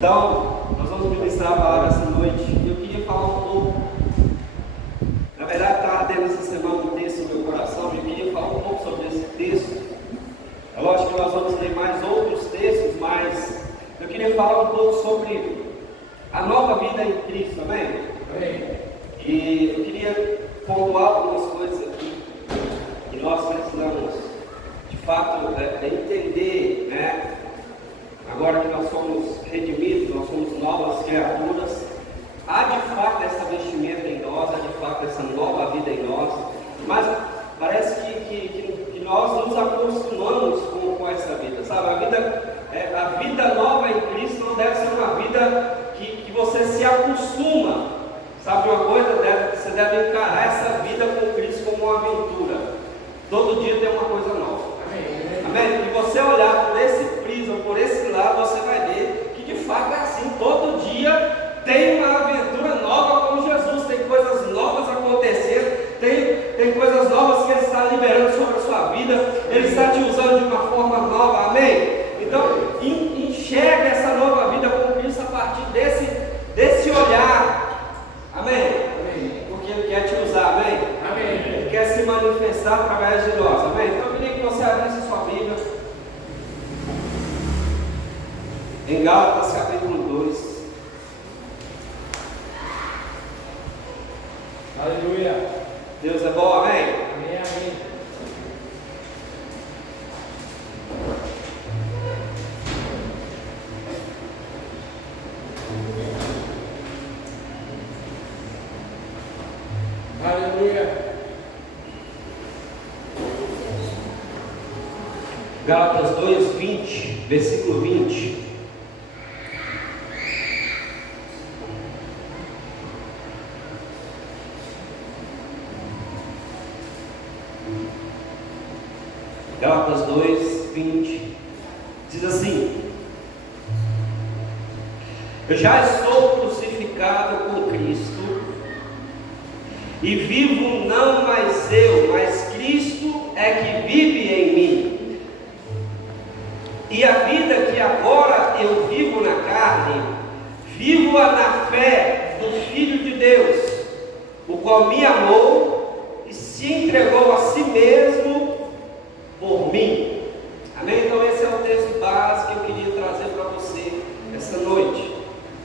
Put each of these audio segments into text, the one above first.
Então, nós vamos ministrar a palavra essa noite. Eu queria falar um pouco. Na verdade, estava tendo essa semana um texto no meu coração. Eu queria falar um pouco sobre esse texto. É lógico que nós vamos ler mais outros textos, mas eu queria falar um pouco sobre a nova vida em Cristo, amém? Amém. E eu queria pontuar algumas coisas aqui que nós precisamos, de fato, entender, né? Agora que nós somos redimidos, nós somos novas criaturas, há de fato essa vestimenta em nós, há de fato essa nova vida em nós, mas parece que nós nos acostumamos com essa vida, sabe? A vida nova em Cristo não deve ser uma vida que você se acostuma, sabe uma coisa? Você deve encarar essa vida com Cristo como uma aventura, todo dia tem uma coisa nova. Amém? E você olhar por esse prisma, por esse lado, você vai ver que de fato é assim. Todo dia tem uma aventura nova com Jesus, tem coisas novas acontecendo, tem coisas novas que Ele está liberando sobre a sua vida, Ele está te usando de uma forma nova, amém? Então, enxerga essa nova vida com Cristo a partir desse olhar, amém? Porque Ele quer te usar, amém? Ele quer se manifestar através de nós, amém? Então eu queria que você abrisse sua Bíblia em Gálatas capítulo 2. Aleluia. Deus é bom, amém? Amém, amém. Aleluia. Gálatas 2, 20, versículo 20. Gálatas 2, 20. Diz assim: eu já estou crucificado com Cristo, e vivo não mais eu, mas Cristo é que vive em mim. E a vida que agora eu vivo na carne, vivo-a na fé do Filho de Deus, o qual me amou e se entregou a si mesmo por mim. Amém? Então esse é o texto base que eu queria trazer para você essa noite.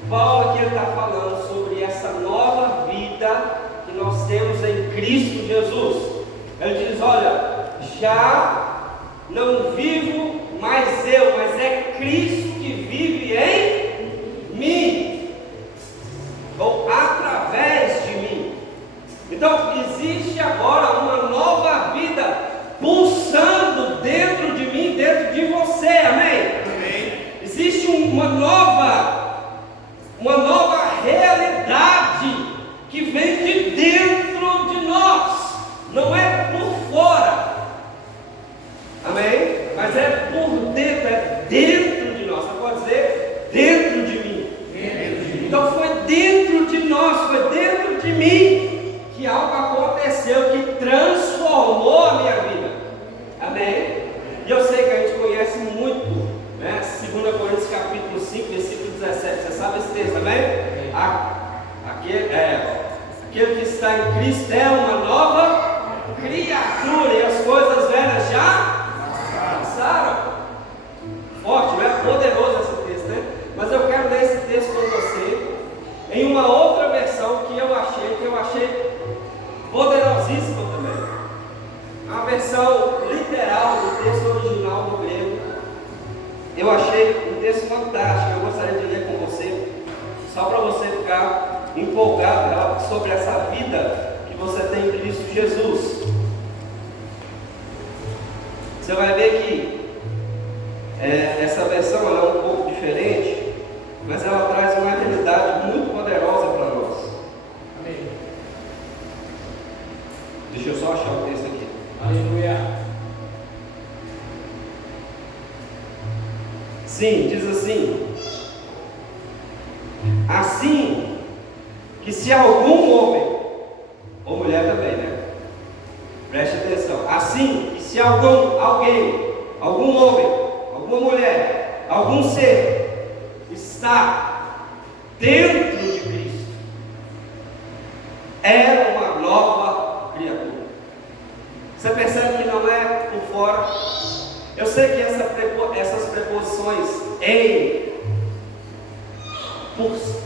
Paulo aqui está falando sobre essa nova vida que nós temos em Cristo Jesus. Ele diz: olha, já não vivo mais eu, mas é Cristo que vive em mim, ou através de mim. Então existe agora uma nova vida pulsando dentro de mim, dentro de você, amém? Amém. Existe uma nova realidade que vem de dentro de nós, não é por fora, amém? Mas é por dentro, é dentro de nós. Você pode dizer dentro de mim. Então foi dentro de nós, foi dentro de mim que algo aconteceu que transformou a minha vida. Amém? E eu sei que a gente conhece muito, né? 2 Coríntios capítulo 5, versículo 17. Você sabe esse texto, amém? Aquele que está em Cristo é uma nova criatura, e as coisas velhas já passaram. Forte, não é? Poderoso esse texto, né? Mas eu quero ler esse texto com você em uma outra versão que eu achei poderosíssima também. Uma versão literal do texto original do grego. Eu achei um texto fantástico. Eu gostaria de ler com você, só para você ficar empolgado sobre essa vida que você tem em Cristo Jesus. Você vai ver que essa versão ela é um pouco diferente, mas ela traz uma realidade muito poderosa para nós. Amém. Deixa eu só achar o texto aqui. Aleluia. Sim, diz assim: assim que se algum homem, ou mulher também, né? Preste atenção. Assim que se alguém, algum homem, alguma mulher, algum ser está dentro de Cristo é uma nova criatura. Você percebe que não é por fora? Eu sei que essas preposições em,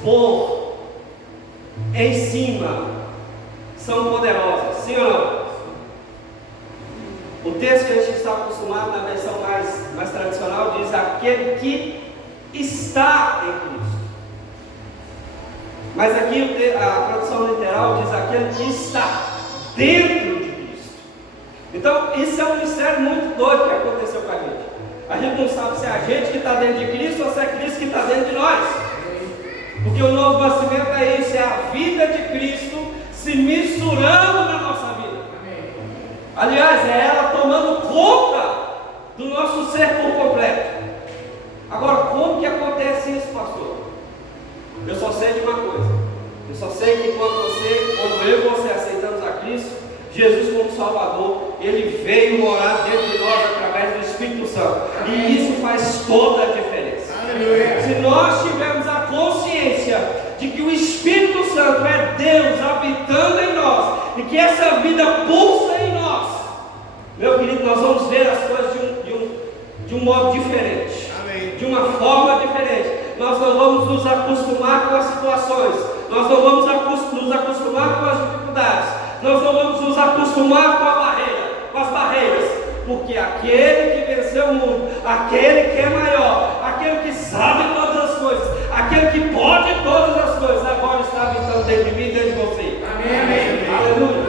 por, em cima, são poderosas, sim ou não? O texto que a gente está acostumado na versão mais tradicional diz aquele que está em Cristo. Mas aqui a tradução literal diz aquele que está dentro de Cristo. Então isso é um mistério muito doido que aconteceu com a gente. A gente não sabe se é a gente que está dentro de Cristo ou se é Cristo que está dentro de nós. Porque o novo nascimento é isso, é a vida de Cristo se misturando na nossa vida. Aliás, é ela tomando conta do nosso ser por completo. Agora, como que acontece isso, pastor? Eu só sei de uma coisa. Eu só sei que quando eu e você aceitamos a Cristo, Jesus como Salvador, Ele veio morar dentro de nós através do Espírito Santo. E isso faz toda a diferença. Se nós tivermos a consciência de que o Espírito Santo é Deus habitando em nós, e que essa vida pulsa em nós, meu querido, nós vamos ver as coisas de um modo diferente. Amém. De uma forma diferente. Nós não vamos nos acostumar com as situações, nós não vamos nos acostumar com as dificuldades, nós não vamos nos acostumar com as barreiras, porque aquele que venceu o mundo, aquele que é maior, aquele que sabe todas as coisas, aquele que pode todas as coisas, agora está habitando dentro de mim e dentro de você. Amém, amém. Aleluia.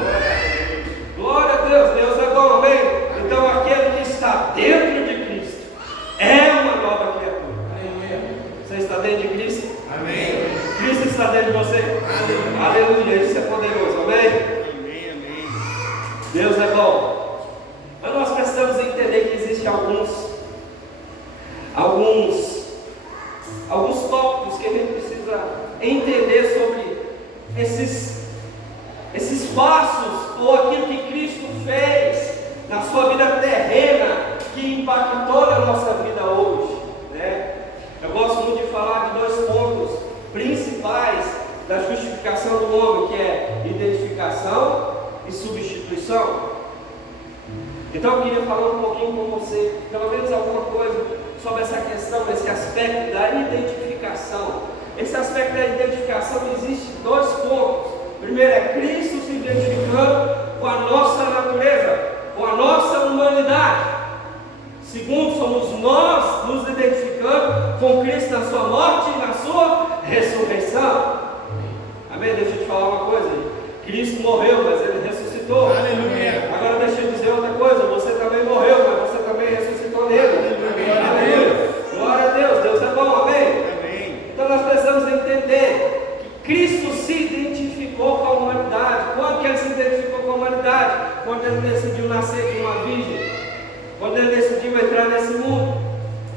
Glória a Deus, Deus é bom, amém? Então aquele que está dentro de Cristo é uma nova criatura. Você está dentro de Cristo? Amém. Cristo está dentro de você? Amém. Aleluia, isso é poderoso, amém? Amém, amém. Deus é bom. Mas nós precisamos entender que existem alguns tópicos que a gente precisa entender sobre esses passos, ou aquilo que Cristo fez na sua vida terrena, que impactou na nossa vida hoje, né? Eu gosto muito de falar de dois pontos principais da justificação do homem, que é identificação e substituição. Então eu queria falar um pouquinho com você, pelo menos alguma coisa, sobre essa questão, esse aspecto da identificação. Esse aspecto da identificação existe dois pontos. Primeiro é Cristo se identificando com a nossa natureza, com a nossa humanidade. Segundo, somos nós nos identificando com Cristo na sua morte e na sua ressurreição. Amém? Deixa eu te falar uma coisa. Cristo morreu, mas Ele ressuscitou. Aleluia. Agora deixa eu dizer outra coisa. Você também morreu, mas você também ressuscitou nele. Aleluia. Glória a Deus. Deus é bom. Amém? Amém. Então nós precisamos entender que Cristo se identificou com a humanidade. Quando que Ele se identificou com a humanidade? Quando Ele decidiu nascer de uma virgem. Quando Ele decidiu entrar nesse mundo.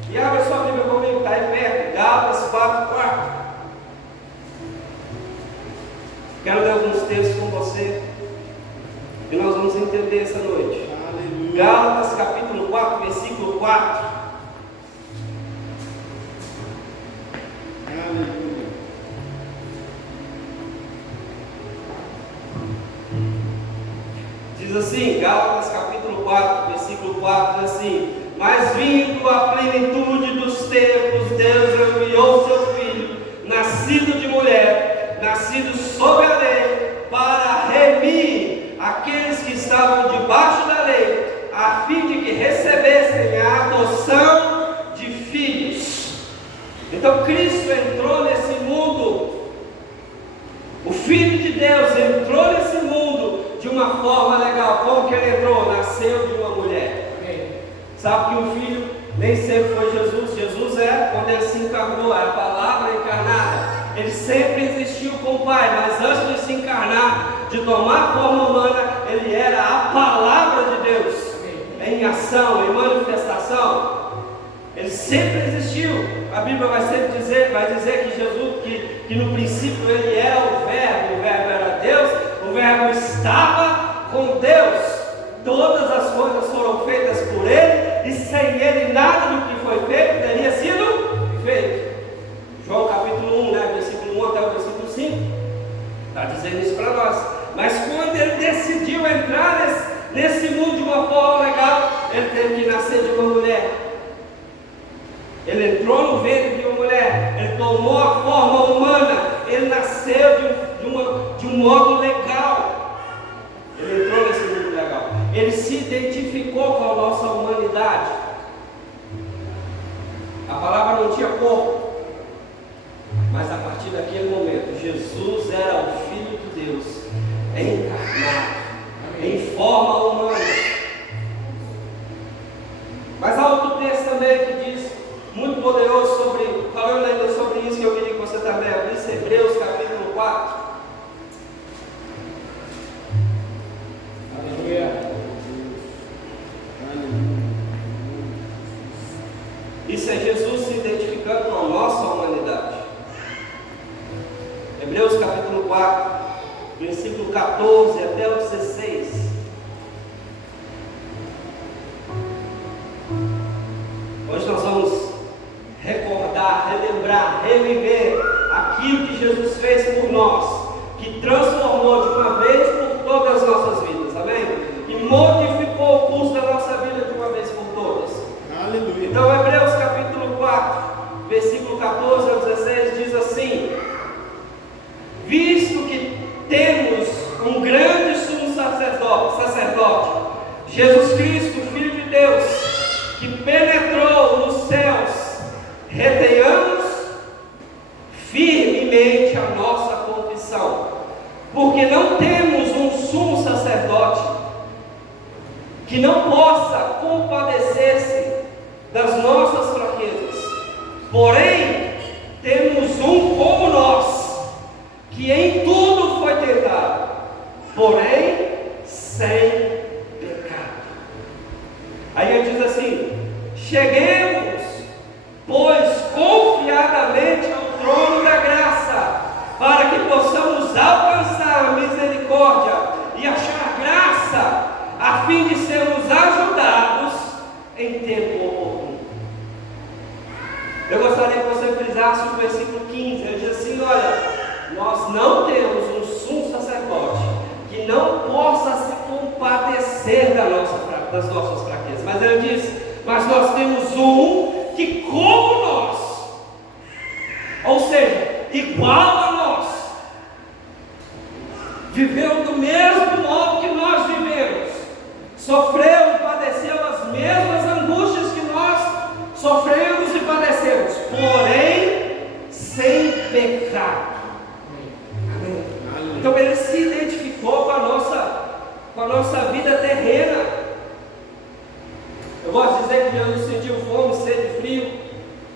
E abre sua Bíblia comigo, está aí perto, Gálatas 4:4. Quero ler alguns textos com você, e nós vamos entender essa noite. Aleluia. Gálatas capítulo 4, versículo 4. Aleluia. Diz assim, Gálatas capítulo 4, versículo 4, diz assim: mas vindo a plenitude dos tempos, Deus enviou seu Filho, nascido de mulher, nascido sob a lei, para remir aqueles que estavam debaixo da lei, a fim de que recebessem a adoção de filhos. Então Cristo entrou nesse mundo, o Filho de Deus entrou nesse mundo de uma forma legal. Como que Ele entrou? Nasceu de uma mulher. Sabe que o Filho nem sempre foi Jesus. Jesus é, quando Ele se encarnou, é a palavra encarnada. Ele sempre existiu com o Pai, mas antes de se encarnar, de tomar forma humana, Ele era a palavra de Deus, em ação, em manifestação. Ele sempre existiu. A Bíblia vai dizer que Jesus, que no princípio Ele era o Verbo era Deus, o Verbo estava com Deus. Todas as coisas foram feitas por Ele, e sem Ele nada do que foi feito teria sido feito. Está dizendo isso para nós. Mas quando ele decidiu entrar nesse mundo de uma forma legal, ele teve que nascer de uma mulher. Ele entrou no ventre de uma mulher, ele tomou a forma humana, ele nasceu de um modo legal. Ele entrou nesse mundo legal. Ele se identificou com a nossa humanidade. A palavra não tinha corpo, mas a partir daquele momento, Jesus era o Filho de Deus, encarnado, em forma humana. Mas há outro texto também que diz, muito poderoso, falando ainda sobre isso, que eu queria que você também abrisse, Hebreus capítulo 4. Aleluia. Isso é Jesus se identificando com a nossa humanidade. Hebreus capítulo 4, versículo 14 até o 16. Hoje nós vamos recordar, relembrar, reviver aquilo que Jesus fez por nós, que transformou de uma vez por todas as nossas vidas, amém? E modificou o curso da nossa vida de uma vez por todas. Aleluia. Então, Hebreus capítulo 4, versículo 14 ao 16 diz assim: visto que temos um grande sumo sacerdote, Jesus Cristo, Filho de Deus, que penetrou nos céus, retenhamos firmemente a nossa confissão, porque não temos um sumo sacerdote que não possa compadecer-se das nossas fraquezas, porém temos um como nós, que em tudo foi tentado, porém sem pecado. Aí ele diz assim: cheguemos, pois, confiadamente ao trono da graça, para que possamos alcançar a misericórdia e achar graça, a fim de sermos ajudados em tempo oportuno. Eu gostaria que você frisasse o versículo 15. Ele diz assim: olha, nós não temos um sumo sacerdote que não possa se compadecer das nossas fraquezas. Mas ele diz: mas nós temos um que, como nós, ou seja, igual a nós, viveu do mesmo modo que nós vivemos, sofreu e padeceu as mesmas angústias que nós sofremos e padecemos, porém sem pecado. Amém. Então ele se identificou com a nossa vida terrena. Eu gosto de dizer que Jesus sentiu fome, sede, frio,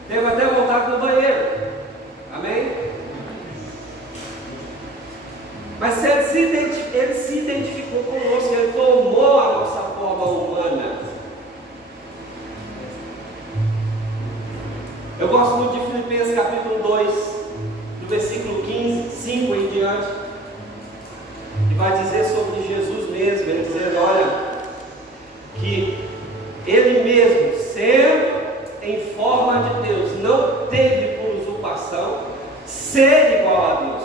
teve até vontade no banheiro. Amém? Mas ele se identificou conosco, ele tomou a nossa forma humana. Eu gosto muito de Filipenses capítulo 2, do versículo 5 em diante, que vai dizer sobre Jesus mesmo. Ele dizendo: olha, que ele mesmo, sendo em forma de Deus, não teve por usurpação ser igual a Deus,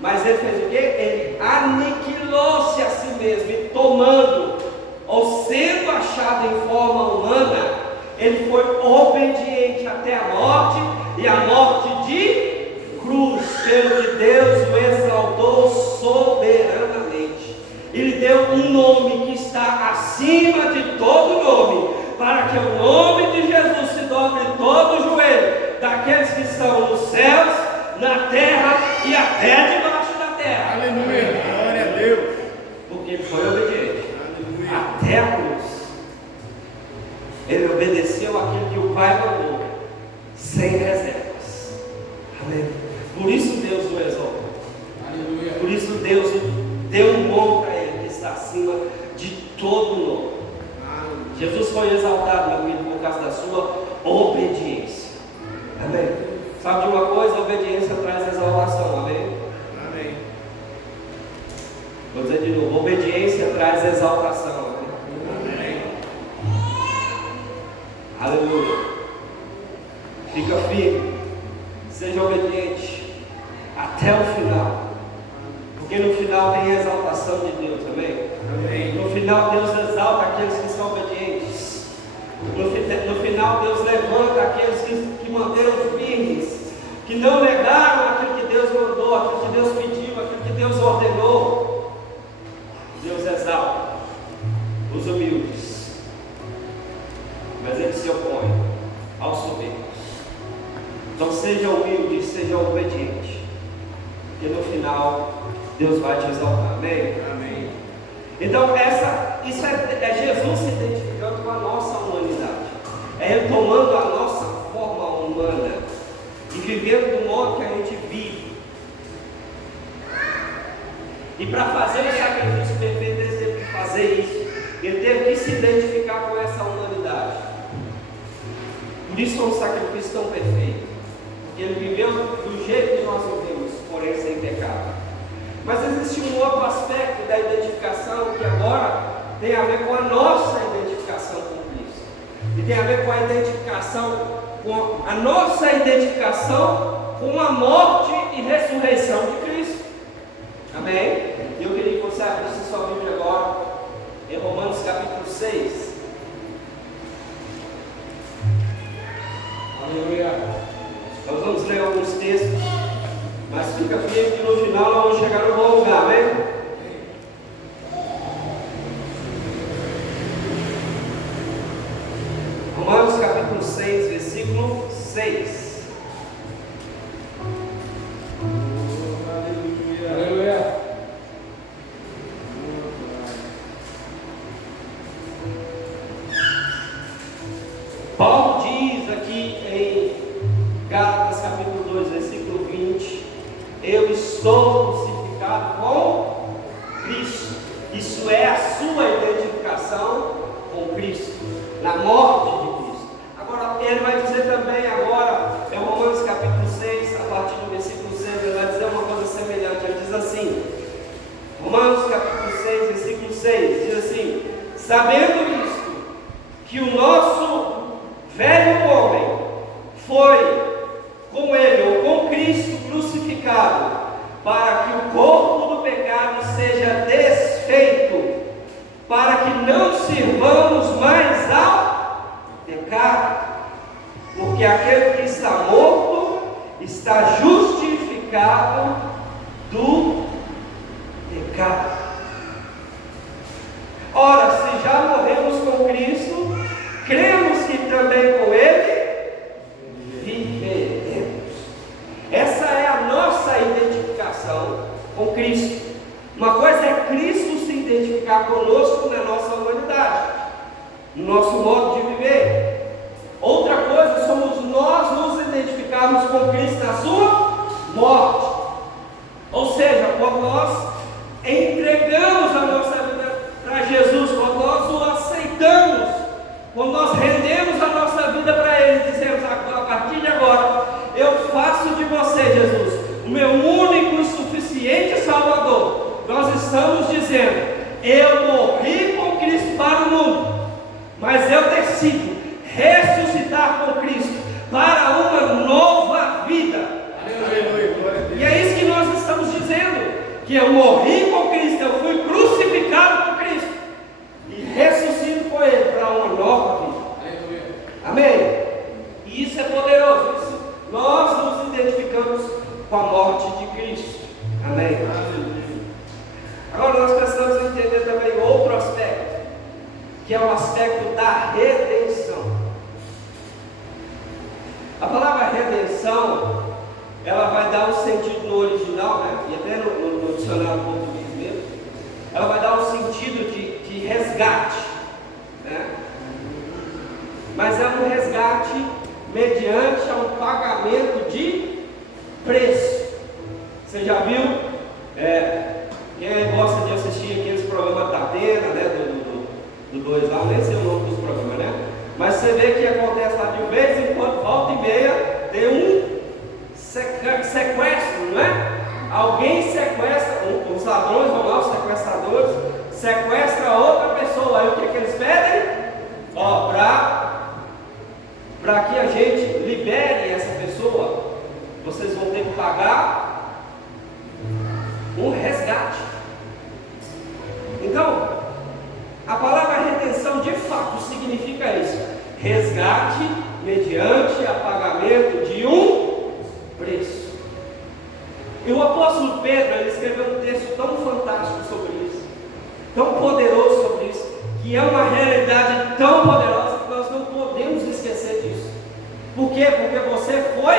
mas ele fez o quê? Ele aniquilou-se a si mesmo, e tomando, ou sendo achado em forma humana, ele foi obediente até a morte, e a morte de cruz, pelo que Deus o exaltou soberanamente. Ele deu um nome que está acima de todo nome, para que o nome de Jesus se dobre todo o joelho daqueles que estão nos céus, na terra e até debaixo da terra. Aleluia. Glória a Deus. Porque ele foi obediente. Aleluia. Até a cruz. Ele obedeceu aquilo que o Pai mandou, sem reservas. Amém. Por isso Deus o exaltou. Aleluia. Por isso Deus deu um nome para ele, que está acima de todo nome. Jesus foi exaltado, meu amigo, por causa da sua obediência. Amém. Sabe de uma coisa? A obediência traz exaltação. Amém. Amém. Vou dizer de novo: obediência traz exaltação. Amém. Amém. Aleluia. Fica firme, seja obediente até o final. Porque no final tem a exaltação de Deus, amém? Amém. No final Deus exalta aqueles que são obedientes. No final Deus levanta aqueles que manteram firmes, que não negaram aquilo que Deus mandou, aquilo que Deus pediu, aquilo que Deus ordenou. Deus exalta os humildes, mas Ele se opõe aos soberbos. Então seja humilde, seja obediente, porque no final Deus vai te exaltar, amém? Amém. Então isso é Jesus se identificando com a nossa humanidade, é Ele tomando a nossa forma humana e vivendo do modo que a gente vive. E para fazer o sacrifício perfeito, Ele teve que fazer isso, Ele teve que se identificar com essa humanidade. Por isso é um sacrifício tão perfeito, porque Ele viveu do jeito que nós vivemos, porém sem pecado. Mas existe um outro aspecto da identificação que agora tem a ver com a nossa identificação com Cristo. E tem a ver com a nossa identificação com a morte e ressurreição de Cristo. Amém? E eu queria que você abrisse sua Bíblia agora em Romanos capítulo 6. Aleluia. Nós vamos ler alguns textos, mas fica firme que no final nós vamos chegar no bom lugar, amém? Romanos capítulo 6, versículo 6. Aleluia. Paulo diz aqui em Gálatas capítulo 2, versículo 20: eu estou crucificado com Cristo. Isso é a sua identificação com Cristo, na morte de Cristo. Agora, ele vai dizer também agora, em Romanos capítulo 6, a partir do versículo 6, ele vai dizer uma coisa semelhante. Ele diz assim, Romanos capítulo 6, versículo 6, diz assim: sabendo isto, que o nosso velho homem foi com ele, ou com Cristo crucificado, para que o corpo do pecado seja desfeito, para que não sirvamos mais ao pecado, porque aquele que está morto está justificado do pecado. Ora, se já morremos com Cristo, cremos que também com Ele viveremos. Essa é a nossa identificação com Cristo. Uma coisa é Cristo se identificar conosco na nossa humanidade, no nosso modo de viver. Outra coisa somos nós nos identificarmos com Cristo na sua morte. Ou seja, quando nós entregamos a nossa vida para Jesus, quando nós o aceitamos, quando nós rendemos a nossa vida para Ele, dizemos: a partir de agora, eu faço de você, Jesus, o meu único e suficiente Salvador. Nós estamos dizendo: eu morri com Cristo para o mundo, mas eu decido ressuscitar com Cristo para uma nova vida. Aleluia. Glória a Deus. E é isso que nós estamos dizendo, que eu morri com Cristo, eu fui crucificado com Cristo e ressuscito com Ele para uma nova vida. Aleluia. Amém? E isso é poderoso. Isso, nós nos identificamos com a morte de Cristo. Amém? Agora nós precisamos entender também outro aspecto, que é o aspecto da redenção. A palavra redenção, ela vai dar um sentido no original, né? E até no dicionário português mesmo, ela vai dar um sentido de resgate, né? Mas é um resgate mediante a um pagamento de preço. Você já viu? Quem gosta de assistir aqueles programas da Atena, né? Do 2 lá, nem sei o nome dos programas, né? Mas você vê que acontece lá de vez em quando, volta e meia, tem um sequestro, não é? Alguém sequestra, os ladrões vão lá, os sequestradores, sequestra outra pessoa. Aí o que eles pedem? Para que a gente libere essa pessoa, vocês vão ter que pagar um resgate. Então, a palavra redenção de fato significa isso: resgate mediante apagamento de um preço. E o apóstolo Pedro, ele escreveu um texto tão fantástico sobre isso, tão poderoso sobre isso, que é uma realidade tão poderosa que nós não podemos esquecer disso. Por quê? Porque você foi,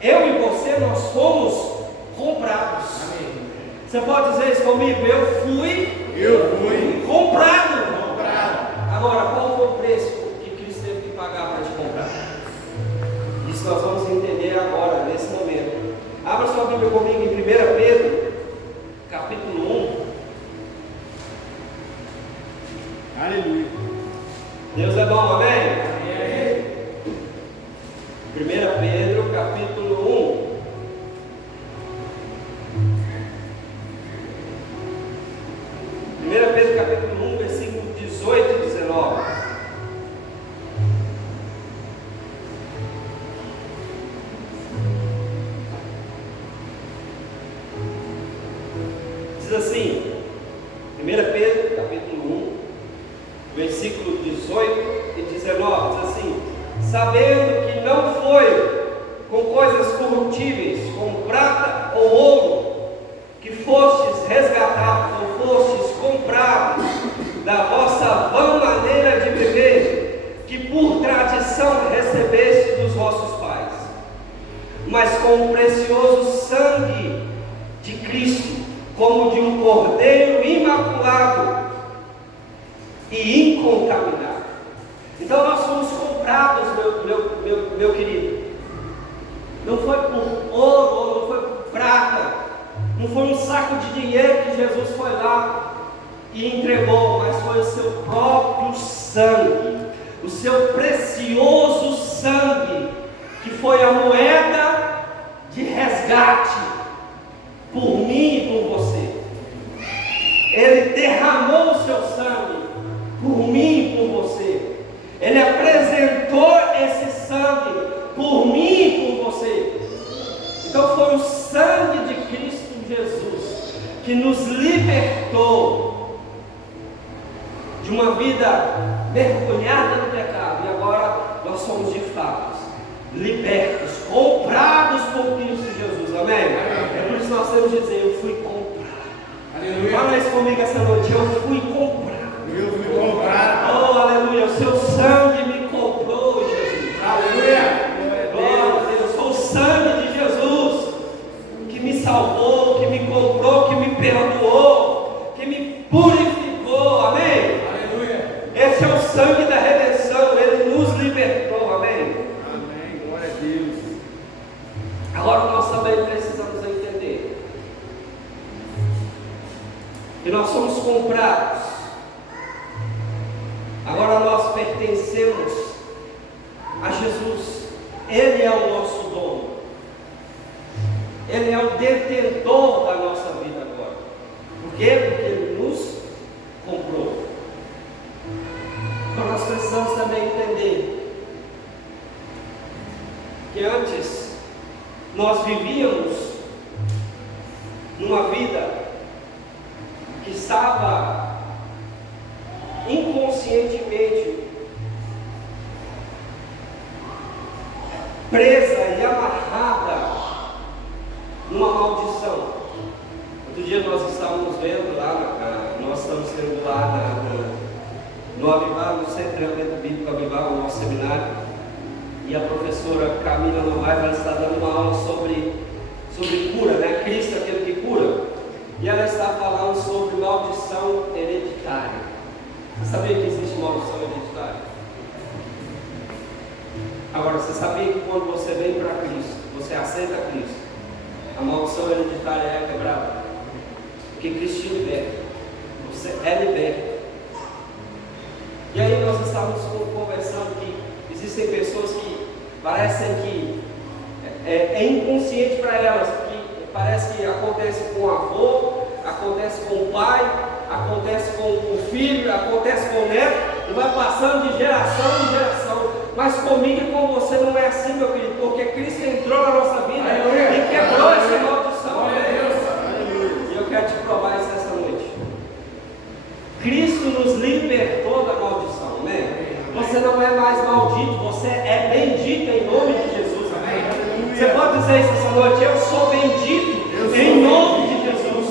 eu e você, nós fomos comprados. Amém. Você pode dizer isso comigo? Eu fui comprado. Agora, qual foi o preço que Cristo teve que pagar para te comprar? Isso nós vamos entender agora, nesse momento. Abra sua Bíblia comigo em 1 Pedro, capítulo 1. Aleluia. Deus é bom, amém? Amém. 1 Pedro, capítulo 1. Pedro, capítulo 1, versículo 18 e 19. Diz assim, 1 Pedro, capítulo 1, versículo 18 e 19, diz assim: sabendo que não foi com coisas corruptíveis, como prata ou ouro, que fostes resgatados ou fostes comprados da vossa vã maneira de viver, que por tradição recebeste dos vossos pais, mas com o precioso sangue de Cristo, como de um cordeiro imaculado e incontaminado. Então nós fomos comprados, meu querido. Não foi por ouro, não foi por prata, não foi um saco de dinheiro que Jesus foi lá e entregou, mas foi o seu próprio sangue, o seu precioso sangue, que foi a moeda de resgate por mim e por você. Ele derramou o seu sangue por mim e por você. Ele apresentou esse sangue por mim e por você. Então foi o sangue de Cristo Jesus que nos libertou de uma vida mergulhada no pecado, e agora nós somos de fato libertos, comprados por Cristo Jesus, amém? É por isso que nós temos de dizer: eu fui comprado. Aleluia. Fala isso comigo essa noite: eu fui comprado. Eu fui comprado. Oh, aleluia, o seu sangue me comprou, Jesus. Aleluia. Glória a Deus, foi o sangue de Jesus que me salvou, que me comprou, que me perdoou, que me purificou, amém? Aleluia. Esse é o sangue da redenção, ele nos libertou, amém? Amém. Glória a Deus. Agora nós também precisamos entender que nós somos comprados. Agora nós pertencemos a Jesus. Ele é o nosso dono. Ele é o detentor da nossa vida agora. Por quê? Porque Ele nos comprou. Então nós precisamos também entender que antes nós vivíamos numa vida que estava inconscientemente presa e amarrada numa maldição. Outro dia nós estávamos vendo lá, nós estamos sendo lá no Avivar, no Centro de Treinamento Bíblico Avivar, o nosso seminário, e a professora Camila Novaes, ela está dando uma aula sobre cura, né? Cristo é aquele que cura, e ela está falando sobre maldição hereditária. Você sabia que existe maldição hereditária? Agora, você sabia que quando você vem para Cristo, você aceita Cristo, a maldição hereditária é quebrada? Porque Cristo te liberta. Você é liberto. E aí nós estávamos conversando que existem pessoas que parecem que é inconsciente para elas, porque parece que acontece com o avô, acontece com o pai, acontece com o filho, acontece com o neto, e vai passando de geração em geração. Mas comigo e com você não é assim, meu querido, porque Cristo entrou na nossa vida e quebrou essa maldição. noite: eu sou bendito em nome de Jesus.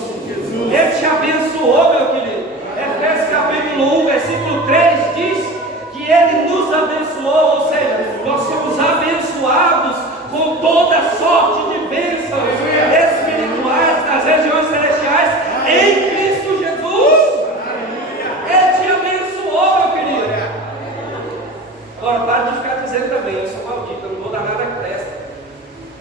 Ele te abençoou, meu querido. Efésios capítulo 1, versículo 3 diz que Ele nos abençoou, ou seja, nós somos abençoados com toda sorte de bênçãos espirituais nas regiões celestiais em Cristo Jesus. Ele te abençoou, meu querido. Agora, para de ficar dizendo também: eu sou maldito, eu não vou dar nada que presta,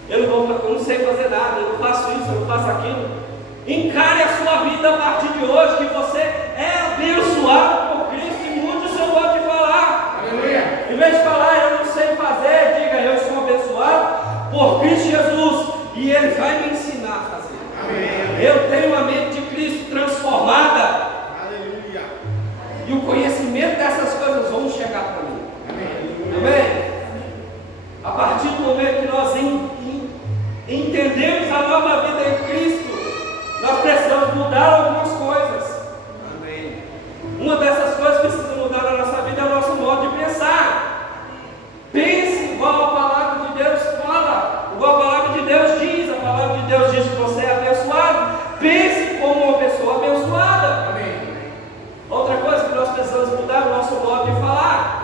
eu não sei fazer nada, eu não faço isso, eu não faço aquilo. Encare a sua vida a partir de hoje, que você é abençoado por Cristo, e mude o seu modo de falar. Aleluia. Em vez de falar: eu não sei fazer, diga: eu sou abençoado por Cristo Jesus, e Ele vai me ensinar a fazer. Amém. Eu tenho a mente de Cristo transformada. Aleluia. E o conhecimento dessas coisas vão chegar para mim. Amém? A partir do momento que nós entendemos a nova vida em Cristo, nós precisamos mudar algumas coisas. Amém. Uma dessas coisas que precisa mudar na nossa vida é o nosso modo de pensar. Pense igual a palavra de Deus fala, igual a palavra de Deus diz. A palavra de Deus diz que você é abençoado. Pense como uma pessoa abençoada. Amém. Outra coisa que nós precisamos mudar é o nosso modo de falar.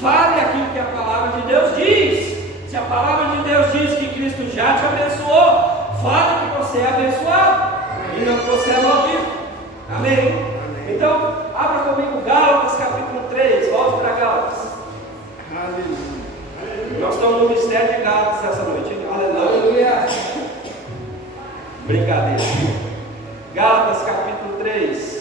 Fale aquilo que a palavra de Deus diz. Se a palavra de Deus diz que Cristo já te abençoou, fale que você é abençoado e não que você é maldito. Amém? Então, abra comigo Gálatas capítulo 3. Volte para Gálatas. Aleluia. Nós estamos no mistério de Gálatas essa noite. Aleluia. Brincadeira. Gálatas capítulo 3.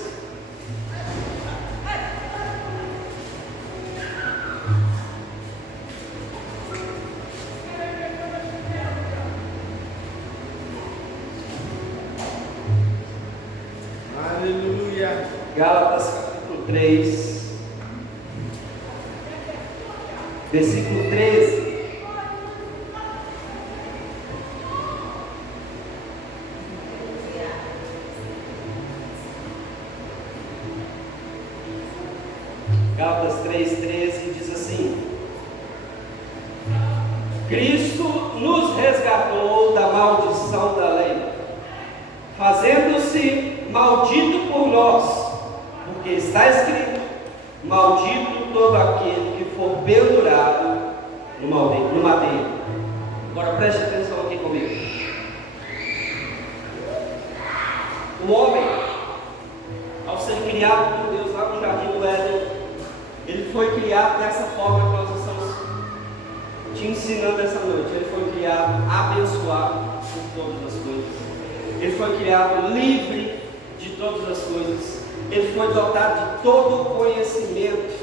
Aleluia. Gálatas capítulo 3, versículo 13. Gálatas 3,13 diz assim: Cristo nos resgatou da maldição da lei, fazendo-se maldito por nós, porque está escrito: maldito todo aquele que for pendurado no madeiro. Agora preste atenção aqui comigo. O homem, ao ser criado por Deus lá no jardim do Éden, ele foi criado dessa forma que nós estamos te ensinando essa noite. Ele foi criado abençoado por todas as coisas. Ele foi criado livre de todas as coisas. Ele foi dotado de todo o conhecimento.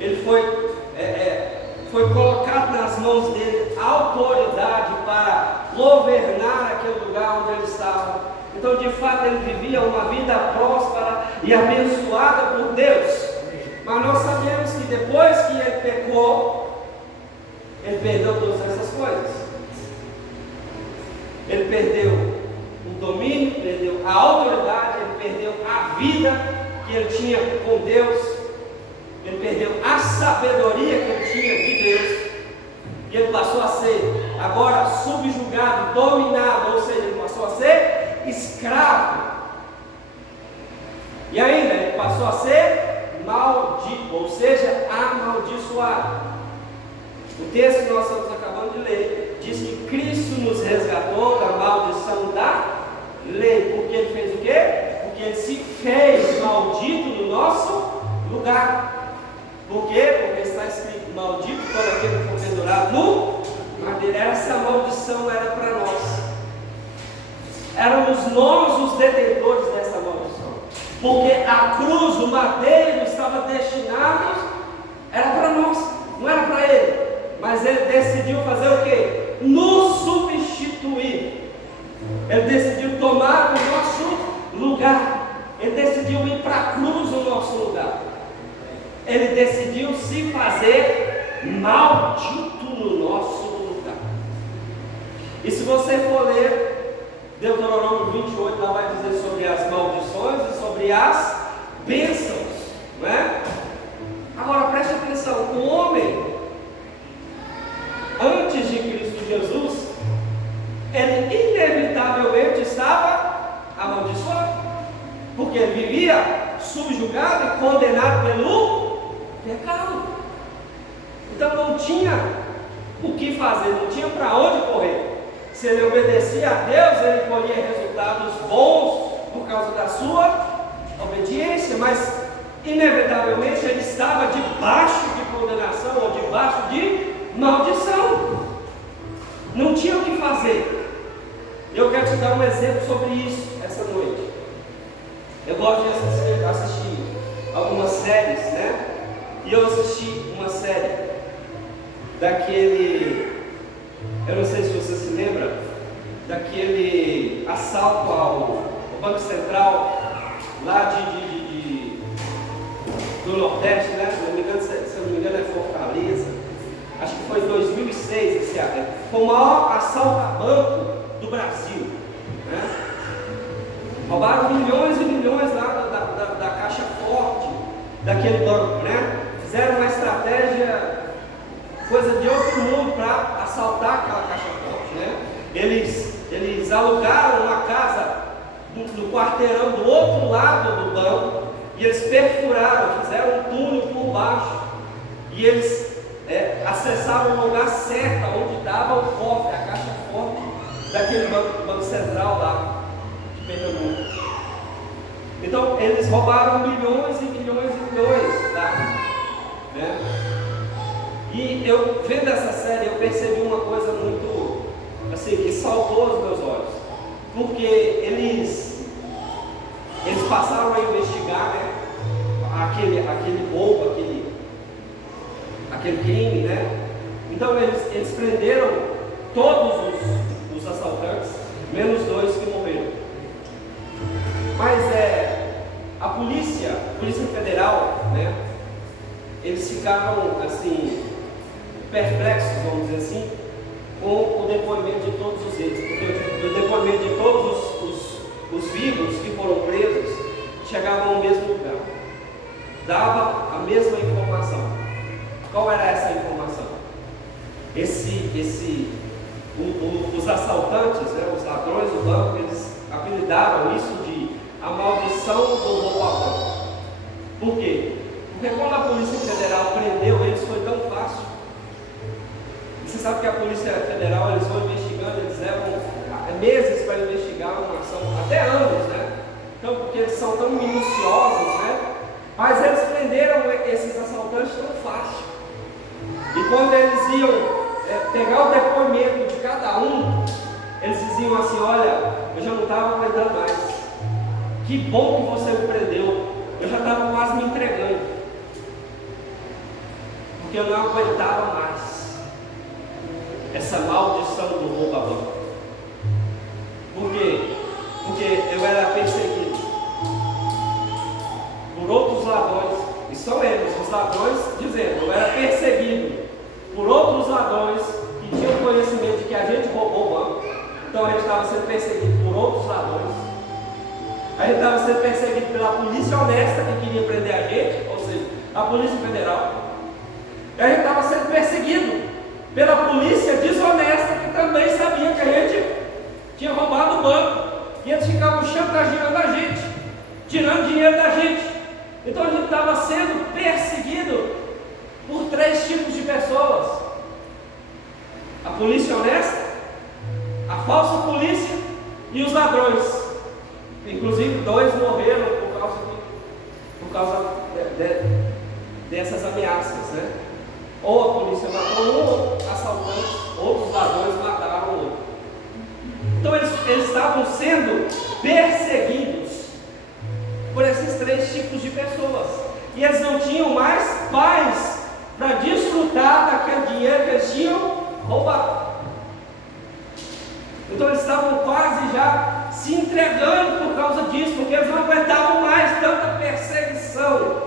Ele foi colocado nas mãos dele a autoridade para governar aquele lugar onde ele estava. Então, de fato, ele vivia uma vida próspera e abençoada por Deus. Mas nós sabemos que depois que ele pecou, ele perdeu todas essas coisas. Ele perdeu o domínio, perdeu a autoridade, ele perdeu a vida que ele tinha com Deus, ele perdeu a sabedoria que ele tinha de Deus, e ele passou a ser agora subjugado, dominado, ou seja, ele passou a ser escravo, e ainda ele passou a ser maldito, ou seja, amaldiçoado. O texto que nós estamos acabando de ler diz que Cristo nos resgatou da maldição da lei, porque ele fez o quê? Porque ele se fez maldito no nosso lugar. Por quê? Porque está escrito: maldito todo aquele que for pendurado no madeiro. Essa maldição era para nós. Éramos nós os detentores dessa maldição, porque a cruz, o madeiro, estava destinado, era para nós, não era para ele. Mas ele decidiu fazer o quê? Nos substituir. Ele decidiu tomar o nosso lugar. Ele decidiu ir para a cruz no nosso lugar. Ele decidiu se fazer maldito no nosso lugar. E se você for ler Deuteronômio 28, lá vai dizer sobre as maldições e sobre as bênçãos, não é? Agora preste atenção: o homem, antes de Cristo Jesus, ele inevitavelmente estava amaldiçoado, porque ele vivia subjugado e condenado pelo pecado. Então não tinha o que fazer, não tinha para onde correr. Se ele obedecia a Deus, ele colhia resultados bons por causa da sua obediência, mas inevitavelmente ele estava debaixo de condenação ou debaixo de maldição. Não tinha o que fazer. Eu quero te dar um exemplo sobre isso essa noite. Eu gosto de assistir algumas séries, né? E eu assisti uma série daquele, eu não sei se você se lembra, daquele assalto ao Banco Central lá do Nordeste, né? Se eu não me engano é Fortaleza. Acho que foi em 2006 esse ano. Foi o maior assalto a banco do Brasil, né? Roubaram milhões e milhões lá da caixa forte daquele banco, né? Fizeram uma estratégia, coisa de outro mundo, para assaltar aquela caixa forte, né? Eles alugaram uma casa no quarteirão do outro lado do banco e eles perfuraram, fizeram um túnel por baixo e eles acessaram o lugar certo onde estava o cofre, a caixa forte daquele banco central lá de Pernambuco. Então eles roubaram milhões e milhões e milhões lá, né? E eu vendo essa série eu percebi uma coisa muito assim, que saltou aos meus olhos, porque eles passaram a investigar, né, aquele roubo, aquele crime, né? Então eles prenderam todos os assaltantes, menos 2 que morreram. Mas a polícia federal, né? Eles ficaram assim perplexos, vamos dizer assim, com o depoimento de todos eles, porque o depoimento de todos os vivos que foram presos chegavam ao mesmo lugar, dava a mesma informação. Qual era essa informação? Os assaltantes, né, os ladrões do banco, eles apelidaram isso de a maldição do roubo a banco. Por quê? Porque quando a Polícia Federal prendeu eles foi tão fácil. Você sabe que a Polícia Federal, eles vão investigando, eles levam meses para investigar uma ação, até anos, né? Então, porque eles são tão minuciosos, né? Mas eles prenderam esses assaltantes tão fácil. E quando eles iam pegar o depoimento de cada um, eles diziam assim: olha, eu já não estava aguentando mais. Que bom que você me prendeu. Eu já estava quase me entregando, porque eu não aguentava mais essa maldição do roubo a banco. Por quê? Porque eu era perseguido por outros ladrões, e são eles, os ladrões, dizendo: eu era perseguido por outros ladrões que tinham conhecimento de que a gente roubou o banco. Então a gente estava sendo perseguido por outros ladrões, a gente estava sendo perseguido pela polícia honesta que queria prender a gente, ou seja, a Polícia Federal, e a gente estava sendo perseguido pela polícia desonesta que também sabia que a gente tinha roubado o banco, e eles ficavam chantageando a gente, tirando dinheiro da gente. Então a gente estava sendo perseguido por 3 tipos de pessoas: a polícia honesta, a falsa polícia e os ladrões. Inclusive 2 morreram por causa dessas ameaças, né? Ou a polícia matou um, ou assaltantes, outros ladrões mataram o outro. Então eles estavam sendo perseguidos por esses 3 tipos de pessoas, e eles não tinham mais paz para desfrutar daquele dinheiro que eles tinham roubado. Então eles estavam quase já se entregando por causa disso, porque eles não aguentavam mais tanta perseguição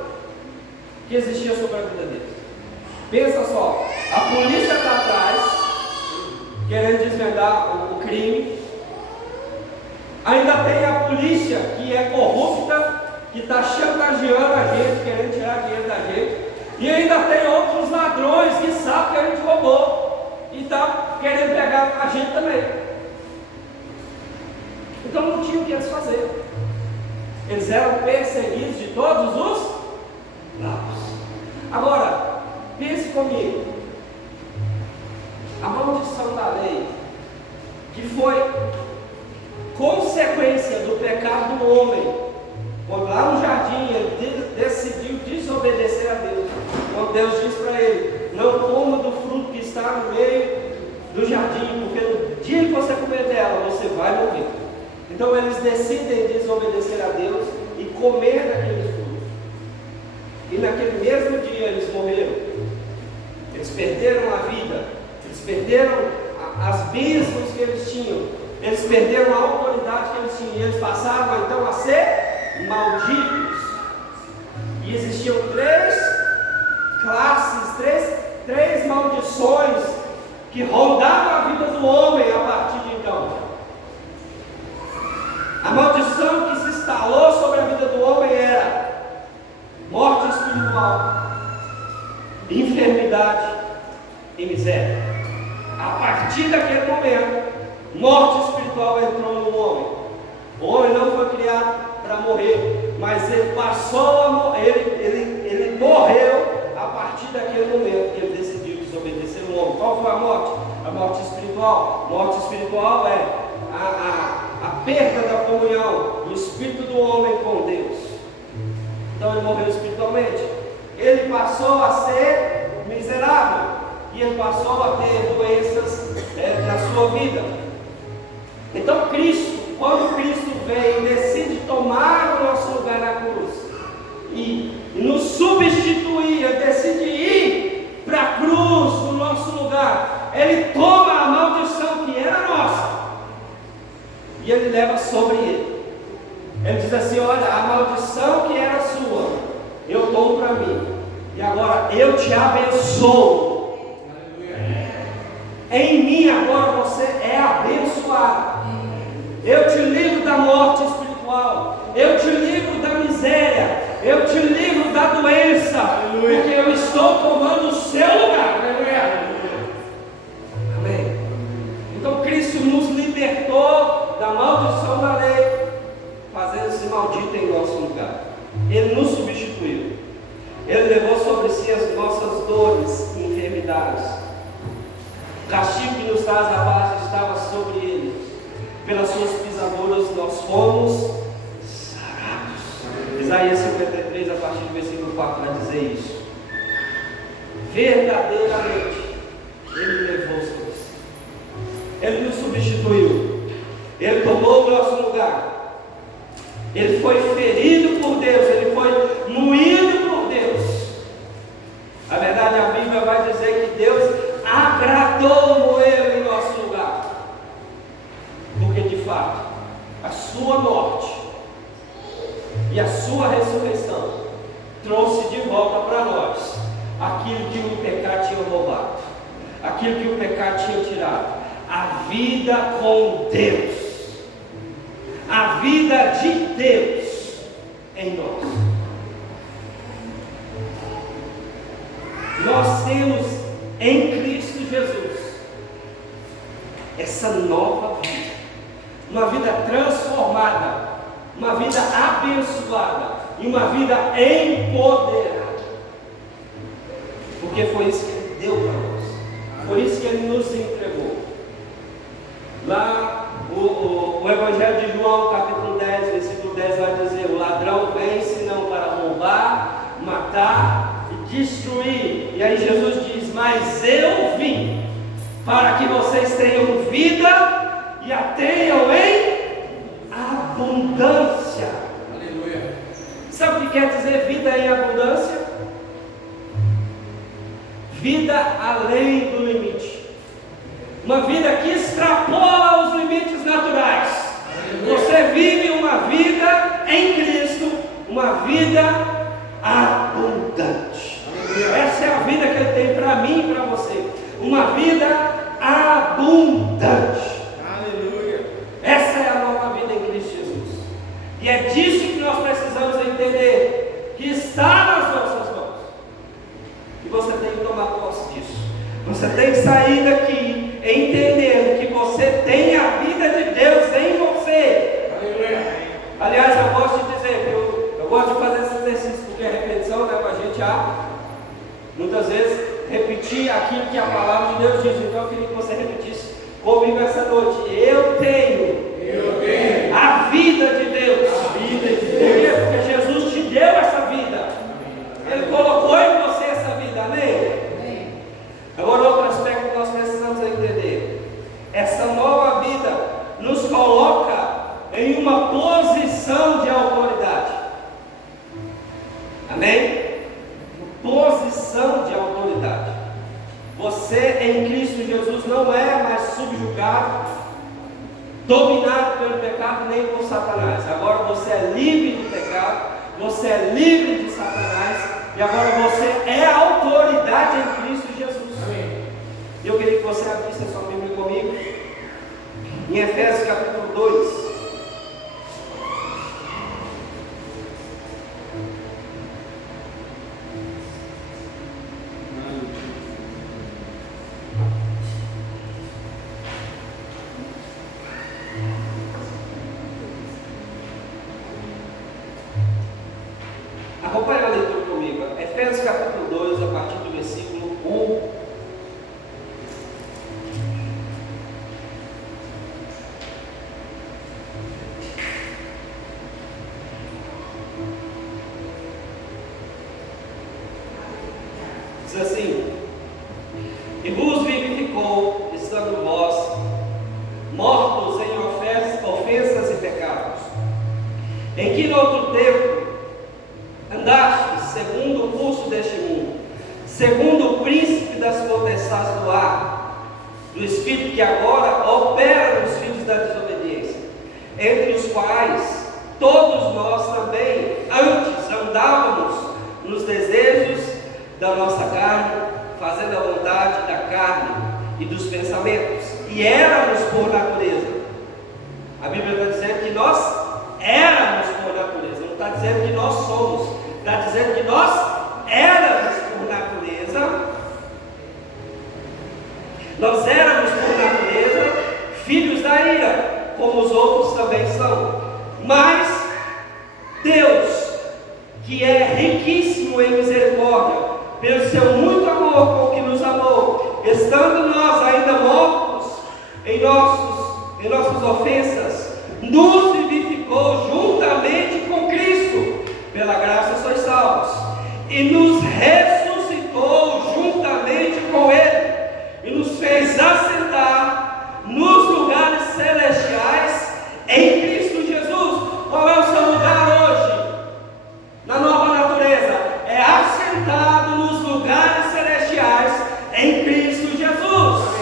que existia sobre a vida deles. Pensa só, a polícia está atrás, querendo desvendar o crime. Ainda tem a polícia que é corrupta, que está chantageando a gente, querendo tirar dinheiro da gente. E ainda tem outros ladrões que sabem que a gente roubou e está querendo pegar a gente também. Então não tinha o que eles fazerem. Eles eram perseguidos de todos os lados. Agora, pense comigo. A maldição da lei, que foi consequência do pecado do homem, quando lá no jardim ele decidiu desobedecer a Deus, quando Deus diz para ele: não coma do fruto que está no meio do jardim, porque no dia que você comer dela, você vai morrer. Então eles decidem desobedecer a Deus e comer daqueles frutos. E naquele mesmo dia eles morreram. Eles perderam a vida, eles perderam as bênçãos que eles tinham, eles perderam a autoridade que eles tinham, e eles passaram então a ser malditos. E existiam três classes, três maldições que rondavam a vida do homem a partir de então. A maldição que se instalou sobre a vida do homem era morte espiritual, enfermidade e miséria. A partir daquele momento, morte espiritual entrou no homem. O homem não foi criado para morrer, mas ele passou a morrer, ele morreu a partir daquele momento que ele decidiu desobedecer o homem. Qual foi a morte? A morte espiritual. Morte espiritual é a perda da comunhão do espírito do homem com Deus. Então ele morreu espiritualmente. Ele passou a ser miserável e ele passou a ter doenças na sua vida. Então Cristo, quando Cristo vem e decide tomar o nosso lugar na cruz e nos substituir, ele decide ir para a cruz no nosso lugar, ele toma a maldição que era nossa e ele leva sobre ele. Ele diz assim: olha, a maldição que era sua, eu tomo para mim, e agora eu te abençoo. Em mim agora você é abençoado. Eu te livro da morte espiritual, eu te livro da miséria, eu te livro da doença, porque eu estou tomando o seu lugar. Amém. Então Cristo nos libertou da maldição da lei, fazendo-se maldito em nosso lugar. Ele nos substituiu. Ele levou sobre si as nossas dores e enfermidades. O castigo que nos traz a paz estava sobre ele. Pelas suas pisaduras nós fomos sarados. Isaías 53, a partir do versículo 4, vai dizer isso. Verdadeiramente, ele levou sobre si. Ele nos substituiu. Ele tomou o nosso lugar. Ele foi ferido por Deus. Ele foi moído por Deus. A verdade, a Bíblia vai dizer que Deus agradou moê-lo em nosso lugar. Porque de fato, a sua morte e a sua ressurreição trouxe de volta para nós aquilo que o pecado tinha roubado, aquilo que o pecado tinha tirado, a vida com Deus, a vida de Deus em nós. Nós temos em Cristo Jesus essa nova vida, uma vida transformada, uma vida abençoada e uma vida empoderada, porque foi isso que Ele deu para nós, foi isso que Ele nos entregou. Lá o Evangelho de João, capítulo 10, versículo 10 vai dizer: o ladrão vem senão para roubar, matar e destruir. E aí Jesus diz: mas eu vim para que vocês tenham vida e a tenham em abundância. Aleluia. Sabe o que quer dizer vida em abundância? Vida além do limite. Uma vida que extrapola os limites naturais. Você vive uma vida em Cristo, uma vida abundante. Essa é a vida que Ele tem para mim e para você. Uma vida abundante. Aleluia. Essa é a nova vida em Cristo Jesus. E é disso que nós precisamos entender, que está nas nossas mãos. E você tem que tomar posse disso. Você tem que sair daqui entendendo que você tem a vida de Deus em você. repetir aquilo que a palavra de Deus diz. Então eu queria que você repetisse comigo essa noite. Eu tenho a vida de Deus. A vida de Por Deus. quê? Porque Jesus te deu essa vida. Ele colocou em você essa vida. Amém? Agora outro aspecto que nós precisamos entender. Essa nova vida nos coloca em uma posição de autoridade. Amém? Posição de autoridade. Você em Cristo Jesus não é mais subjugado, dominado pelo pecado, nem por Satanás. Agora você é livre de pecado, você é livre de Satanás, e agora você é autoridade em Cristo Jesus. Amém. Eu queria que você abrisse a sua Bíblia comigo em Efésios capítulo 2. Acompanhe a leitura comigo. Efésios capítulo 2, a partir do versículo 1. Diz assim: e vos vivificou, estando vós mortos em ofensas e pecados, em que no outro tempo andastes segundo o curso deste mundo, segundo o príncipe das potestades do ar, do espírito que agora opera nos filhos da desobediência, entre os quais todos nós também antes andávamos nos desejos da nossa carne, fazendo a vontade da carne e dos pensamentos, e éramos por natureza. A Bíblia está dizendo que nós éramos por natureza, não está dizendo que nós somos, está dizendo que nós éramos por natureza. Nós éramos por natureza filhos da ira, como os outros também são. Mas Deus, que é riquíssimo em misericórdia, pelo seu muito amor com que nos amou, estando nós ainda mortos em nossas ofensas, nos vivificou juntamente com Cristo, pela graça sois salvos, e nos ressuscitou juntamente com Ele, e nos fez assentar nos lugares celestiais em Cristo Jesus. Qual é o seu lugar hoje? Na nova natureza, é assentado nos lugares celestiais em Cristo Jesus.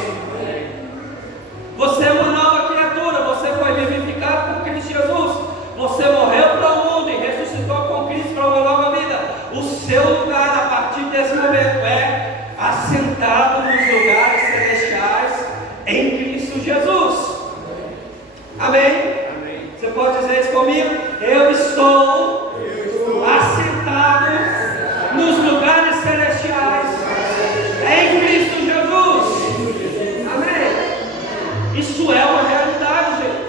Você é uma nova criatura, você foi vivificado por Cristo Jesus, você morreu para o mundo e ressuscitou com Cristo para uma nova vida. O seu lugar a partir desse momento é assentado nos lugares celestiais em Cristo Jesus. Amém? Você pode dizer isso comigo? Eu estou assentado nos lugares celestiais em Cristo Jesus. Amém? Isso é uma realidade, gente.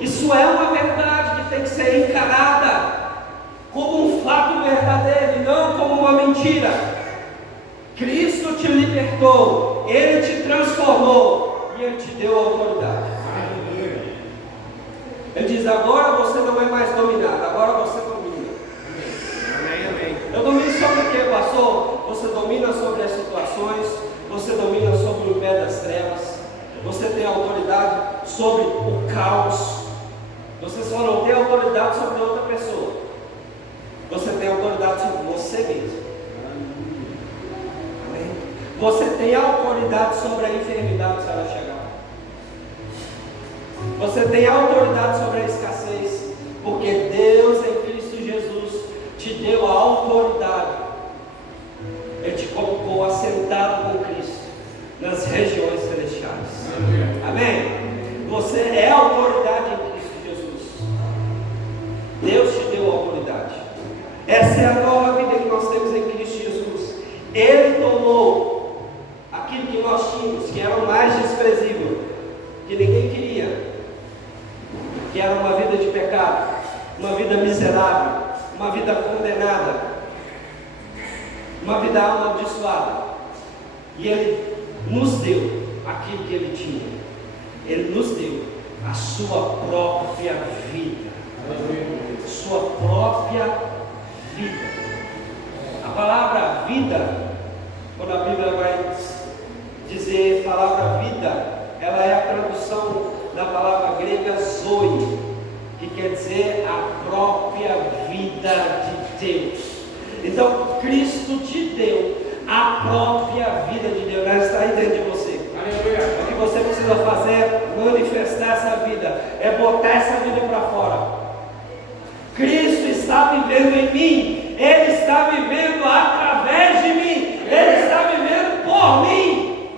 Isso é uma verdade que tem que ser encarada como um fato verdadeiro e não como uma mentira. Cristo te libertou, Ele te transformou e Ele te deu autoridade. Ele diz: agora você não é mais dominado, agora você domina. Amém. Eu domino sobre o que, pastor? Você domina sobre as situações, você domina sobre o pé das trevas, você tem autoridade sobre o caos. Você só não tem autoridade sobre outra pessoa, você tem autoridade sobre você mesmo. Amém? Você tem autoridade sobre a enfermidade se ela chegar. Você tem autoridade sobre a escassez, porque Deus em Cristo Jesus te deu a autoridade. Ele te colocou assentado com Cristo nas regiões celestiais. Amém? Você é autoridade em Cristo Jesus. Deus te deu autoridade. Essa é a nova vida que nós temos em Cristo Jesus. Ele tomou aquilo que nós tínhamos, que era o mais desprezível, que ninguém queria, que era uma vida de pecado, uma vida miserável, uma vida condenada, uma vida amaldiçoada. E Ele nos deu aquilo que Ele tinha. Ele nos deu a sua própria vida. Sua própria vida. A palavra vida, quando a Bíblia vai dizer palavra vida, ela é a tradução da palavra grega zoe, que quer dizer a própria vida de Deus. Então Cristo te deu a própria vida de Deus. Ela está aí dentro de você. O que você precisa fazer é manifestar essa vida, é botar essa vida para fora. Cristo está vivendo em mim, Ele está vivendo através de mim, Ele está vivendo por mim.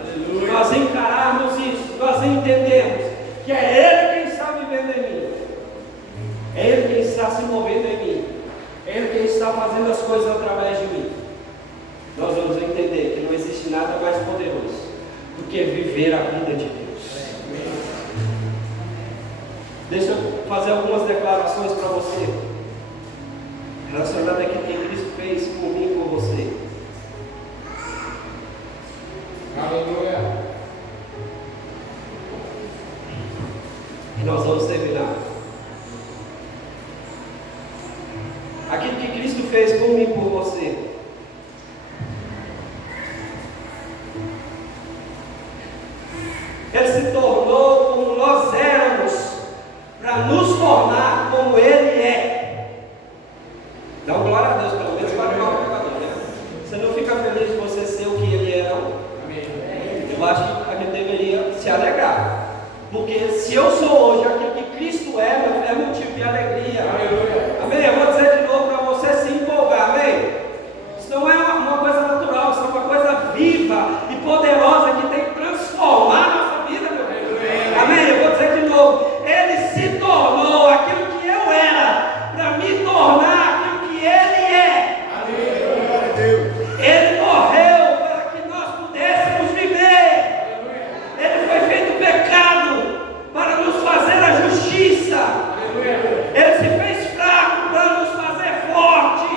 Aleluia. Nós encararmos isso, nós entendemos que é Ele quem está vivendo em mim, é Ele quem está se movendo em mim, é Ele quem está fazendo as coisas através de mim. Nós vamos entender que não existe nada mais poderoso do que viver a vida de Deus. Deixa eu fazer algumas declarações para você, relacionadas àquilo que Cristo fez por mim e por você. Aleluia. E nós vamos terminar. Aquilo que Cristo fez por mim e por você. Ele se tornou como nós éramos, para nos tornar como Ele é. Dá uma glória a Deus, pelo menos para o pecador, né? Você não fica feliz de você ser o que Ele é, não? Eu acho que a gente deveria se alegrar, porque se eu sou hoje aquilo que Cristo é, meu filho, é motivo de alegria. Amém? Eu vou dizer de novo para você se empolgar, amém? Isso não é uma coisa natural, isso é uma coisa viva e poderosa que tem que transformar a nossa vida, meu filho. Amém? Eu vou dizer de novo. Ele se tornou aquilo que eu era, para me tornar aquilo que Ele é. Ele morreu para que nós pudéssemos viver. Ele foi feito pecado para nos fazer a justiça. Ele se fez fraco para nos fazer forte.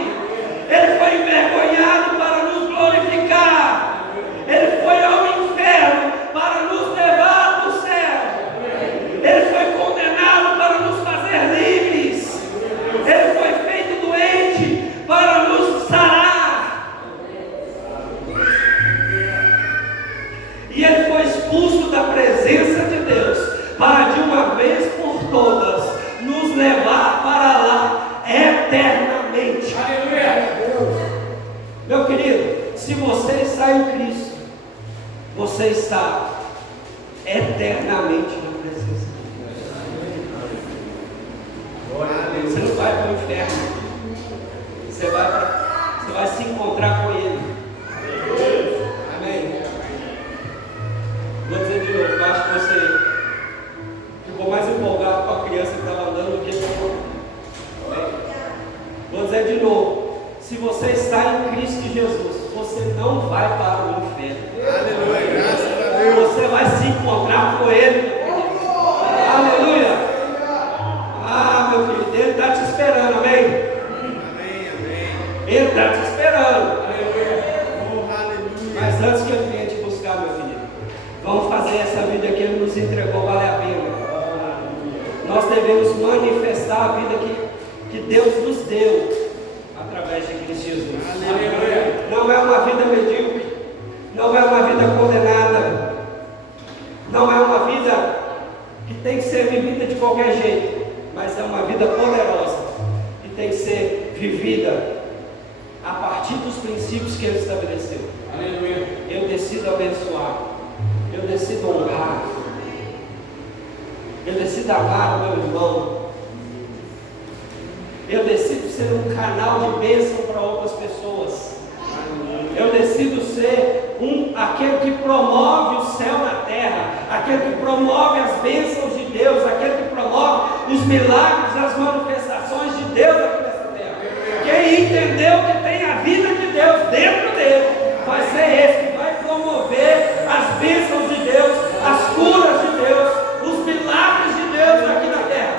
Ele foi envergonhado para nos glorificar. Ele foi ao inferno para nos levar para o céu. Ele foi condenado para nos fazer livres. Ele foi feito doente para nos sarar. E Ele foi expulso da presença de Deus para de uma vez por todas nos levar para lá eternamente. Meu querido, se você está em Cristo, você está eternamente na presença de Deus. Você não vai para o inferno, você vai se encontrar com Ele. Amém? Vou dizer de novo, eu acho que você ficou mais empolgado com a criança que estava andando do que com Amém? Vou dizer de novo, se você está em Cristo Jesus, você não vai para o inferno. Aleluia. Graças a Deus. Você vai se encontrar com Ele. Aleluia. Ah, meu querido, Ele está te esperando, amém? Ele está te esperando. Mas antes que Ele venha te buscar, meu querido, vamos fazer essa vida que Ele nos entregou valer a pena. Nós devemos manifestar a vida que Deus nos deu através de Cristo Jesus. Não é uma vida medíocre, não é uma vida condenada, não é uma vida que tem que ser vivida de qualquer jeito, mas é uma vida poderosa que tem que ser vivida a partir dos princípios que Ele estabeleceu. Aleluia. Eu decido abençoar, eu decido honrar, eu decido amar o meu irmão, eu decido ser um canal de bênção para outras pessoas. Eu decido ser aquele que promove o céu na terra, aquele que promove as bênçãos de Deus, aquele que promove os milagres, as manifestações de Deus aqui nessa terra. Quem entendeu que tem a vida de Deus dentro dele, vai ser esse que vai promover as bênçãos de Deus, as curas de Deus, os milagres de Deus aqui na terra.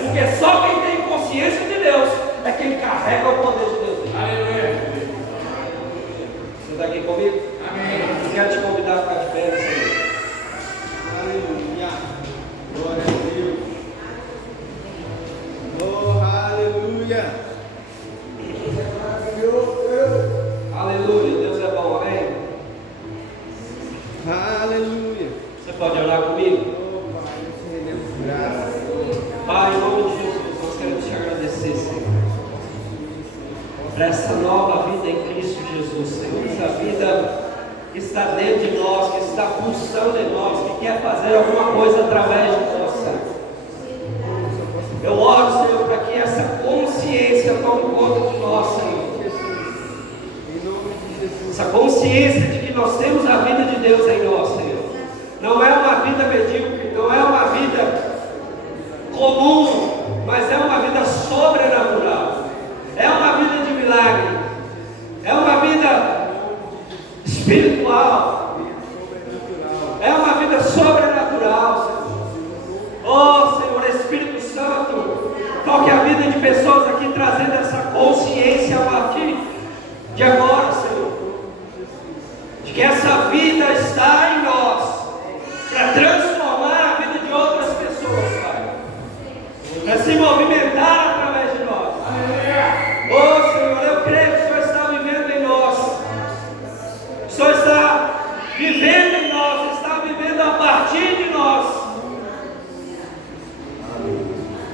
Porque só quem tem consciência de Deus é quem carrega o poder de Deus. Aleluia. Você está aqui comigo? Pai, em nome de Jesus, nós queremos te agradecer, Senhor, por essa nova vida em Cristo Jesus, Senhor. Essa vida que está dentro de nós, que está pulsando em nós, que quer fazer alguma coisa através de nós, Senhor. Eu oro, Senhor, para que essa consciência tome conta de nós, Senhor. Essa consciência de que nós temos a vida de Deus em nós, Senhor. Não é uma vida medíocre, não é uma vida comum, mas é uma vida sobrenatural. É uma vida de milagre. É uma vida espiritual. É uma vida sobrenatural, Senhor. Oh, Senhor, Espírito Santo, toque a vida de pessoas aqui, trazendo essa consciência a partir de agora, Senhor, de que essa vida está em nós para transformar a vida de outras pessoas, Pai, para se movimentar através de nós. Oh, Senhor, eu creio que o Senhor está vivendo em nós. O Senhor está vivendo em nós, está vivendo a partir de nós.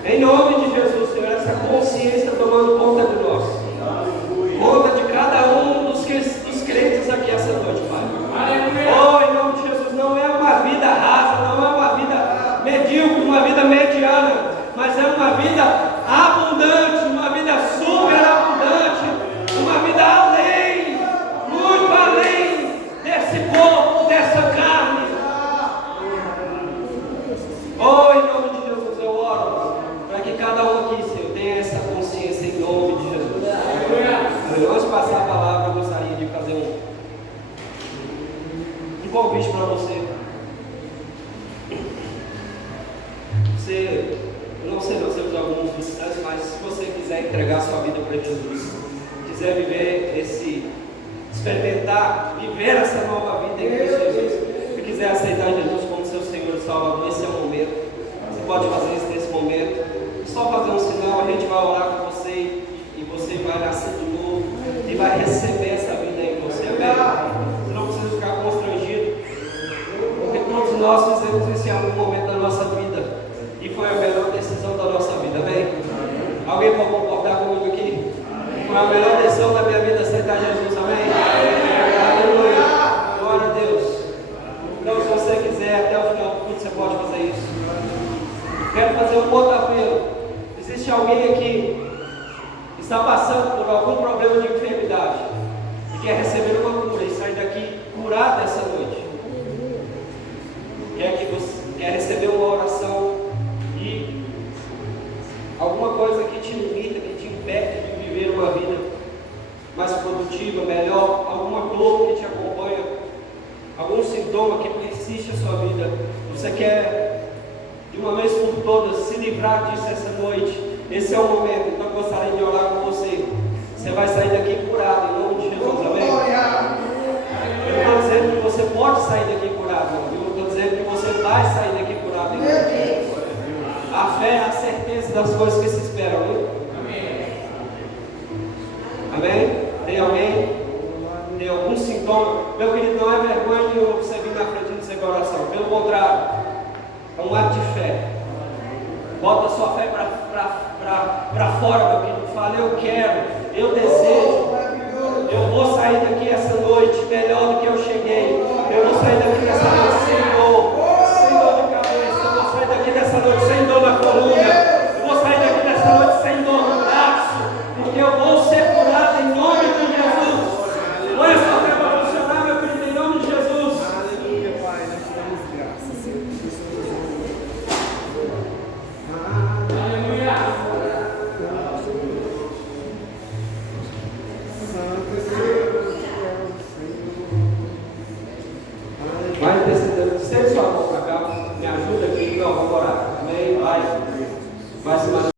Em nome de Jesus, Senhor, essa consciência tomando conta de nós, conta de cada um dos crentes aqui essa noite, Pai. Oh, em nome de Jesus, não é uma vida rasa, não é uma vida medíocre, uma vida mediana, mas é uma vida abundante, uma vida superabundante, uma vida além, muito além desse corpo, dessa carne. Oh, em nome de Jesus, eu oro para que cada um aqui, Senhor, tenha essa consciência em nome de Jesus. Antes de passar a palavra, eu gostaria de fazer um convite para você. Eu não sei, nós temos alguns visitantes, mas se você quiser entregar sua vida para Jesus, quiser viver experimentar, viver essa nova vida em Cristo Jesus, e quiser aceitar Jesus como seu Senhor e Salvador, esse é o momento. Você pode fazer isso nesse momento. Só fazer um sinal, a gente vai orar com você e você vai nascer de novo e vai receber essa vida em você. Amém? Você não precisa ficar constrangido, porque todos nós fizemos isso em algum momento da nossa vida e foi a melhor decisão da nossa vida. Amém? Alguém pode concordar comigo aqui? Foi a melhor decisão da minha vida aceitar Jesus. Amém? Aleluia! Glória a Deus. Então, se você quiser, até o final do culto, você pode fazer isso. Quero fazer um outro apelo. Existe alguém aqui que está passando por algum problema de enfermidade e quer receber uma cura e sair daqui curado essa noite? Quer receber uma oração e alguma coisa que te limita, que te impede de viver uma vida mais produtiva, melhor, alguma dor que te acompanha, algum sintoma que persiste a sua vida, você quer de uma vez por todas se livrar disso essa noite, esse é o momento. Então eu gostaria de orar com você. Você vai sair daqui curado em nome de Jesus, amém? Eu não estou dizendo que você pode sair daqui curado, eu estou dizendo que você vai sair daqui curado em nome de Jesus. A fé é a certeza das coisas que se esperam, viu? Amém? Tem alguém? Tem algum sintoma? Meu querido, não é vergonha nenhuma você vir na frente do seu oração, pelo contrário, é um ato de fé. Bota a sua fé para fora, meu querido. Fala, eu quero, eu desejo, eu vou sair daqui essa noite melhor do que eu cheguei. Eu vou sair daqui essa noite